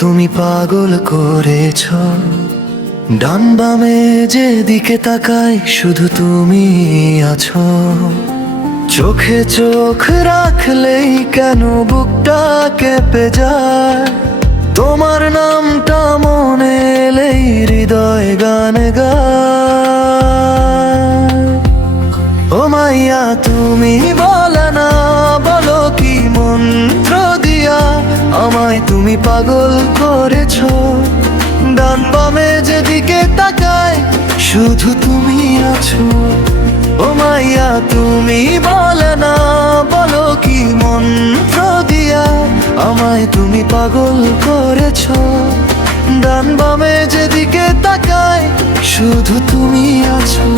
তুমি পাগল করেছ। ডান বামে যেদিকে তাকাই শুধু তুমি আছো। চোখে চোখ রাখলেই কেন বুকটা কেঁপে যায়। তোমার নামটা মনে এলেই হৃদয় গান গায়। ও মাইয়া তুমি বলে না, বলো কি মন্ত্র দিয়া আমায় তুমি পাগল করেছ। ডান বামে যেদিকে তাকাই শুধু তুমি আছো। ও মাইয়া তুমি বলে না, বলো কি মন্ত্র দিয়া আমায় তুমি পাগল করেছ। ডান বামে যেদিকে তাকাই শুধু তুমি আছো।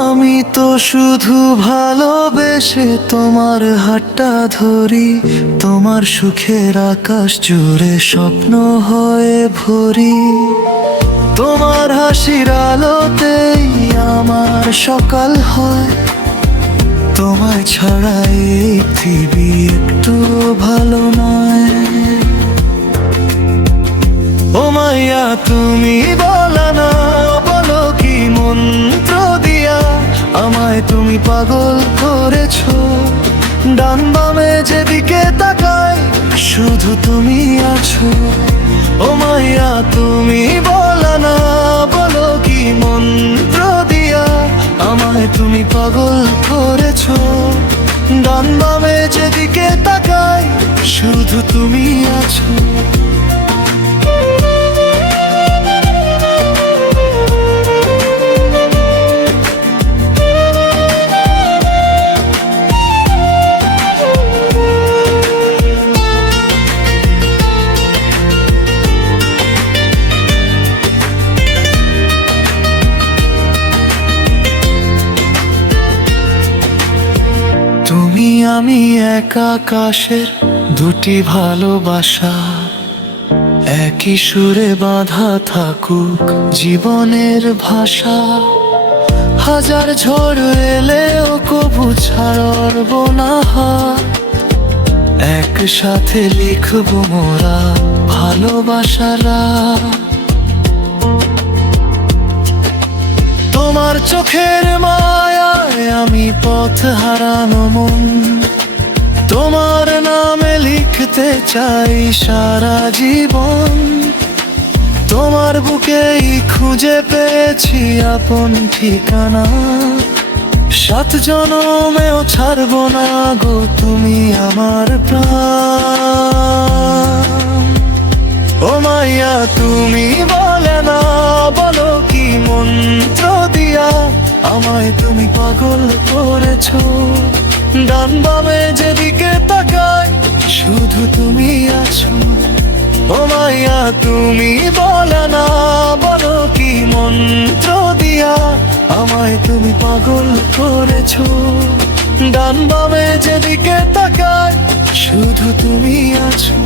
আমি তো শুধু ভালোবেসে তোমার হাতটা ধরি। তোমার সুখের আকাশ জুড়ে স্বপ্ন হয়ে ভরি। তোমার হাসির আলোতেই আমার সকাল হয়। তোমায় ছাড়া এই পৃথিবী একটু ভালো নয়। ও মাইয়া তুমি বলো না, বলো কি মন্ত্র দিয়া আমায় তুমি পাগল করেছো। ডান বামে যেদিকে তাকাই শুধু তুমি আছো। ও মাইয়া তুমি বলো না, বলো কি মন্ত্র দিয়া আমায় তুমি পাগল করেছো। ডান বামে যেদিকে তাকাই শুধু তুমি আছো। তুমি আমি এক আকাশের দুটি ভালোবাসা। একই সুরে বাঁধা থাকুক জীবনের ভাষা। হাজার ঝড় এলেও কবু ছাড়ব না হাত। একসাথে লিখব মোরা ভালোবাসারা। তোমার চোখের মায়ায় আমি পথ হারানো মন। তোমার নামে লিখতে চাই সারা জীবন। তোমার বুকেই খুঁজে পেয়েছি আপন ঠিকানা। 7 জনমেও ছাড়ব না গো তুমি আমার প্রাণ। ও মাইয়া তুমি বলে না, বলো কি মন্ত্র দিয়া আমায় তুমি পাগল করেছো। ডান বামে যেদিকে তাকাই শুধু তুমি আছো। ও মাইয়া তুমি বলে না, বলো কি মন্ত্র দিয়া আমায় তুমি পাগল করেছো। ডান বামে যেদিকে তাকাই শুধু তুমি আছো।